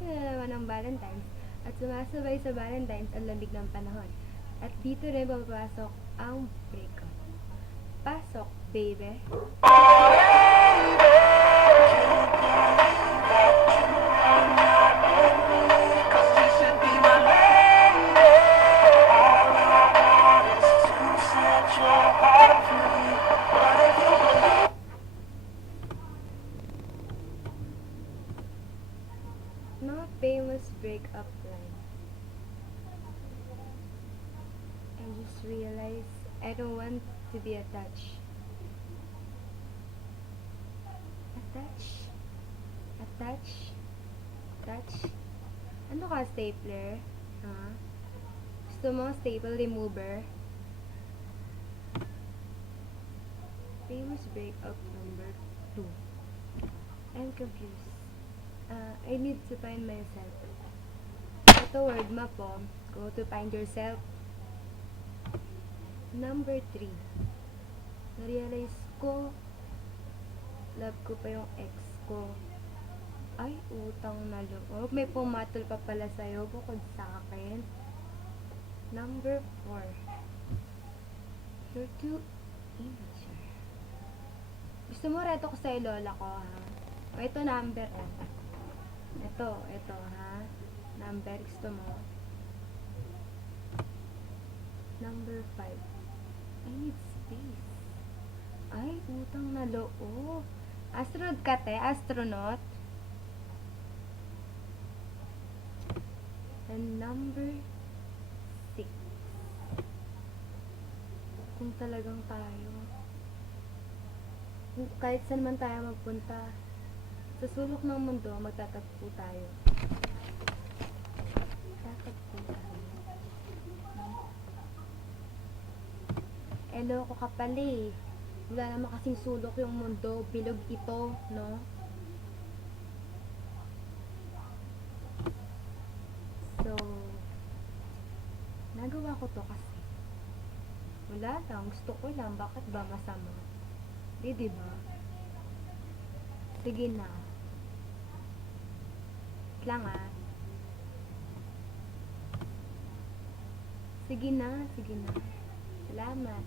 Malapit na naman ang Valentine's at sumasabay sa Valentine's ang lamig ng panahon. At dito rin papasok ang breakup. Pasok, baby! Mga famous breakup line. I just realized I don't want to be attached. Attach? Attach? Attach? Ano ka, stapler? Ha? Gusto mo staple remover? Famous breakup number 2. I'm confused. I need to find myself. Ito word map po. Go to find yourself. Number 3. Narealize ko, love ko pa yung ex ko. Ay, utang na loob. May pumatol pa pala sa'yo bukod sa akin. Number 4. You're too immature. Gusto mo reto ko sa'yo, lola ko, ha? O, ito number, Ito, ha? Number, gusto mo? Number 5. I need space. Ay, utang na loob. Astronaut ka, te? Astronaut? And number 6. Kung talagang tayo, kahit saan man tayo magpunta, sa sulok ng mundo, magtatagpo tayo. Tatagpo tayo. Loko ka pala eh. Wala naman kasing sulok yung mundo. Bilog ito, no? So, nagawa ko to kasi. Wala lang. Gusto ko lang. Bakit ba masama? Diba? Sige na. Lang Sige na. Salamat.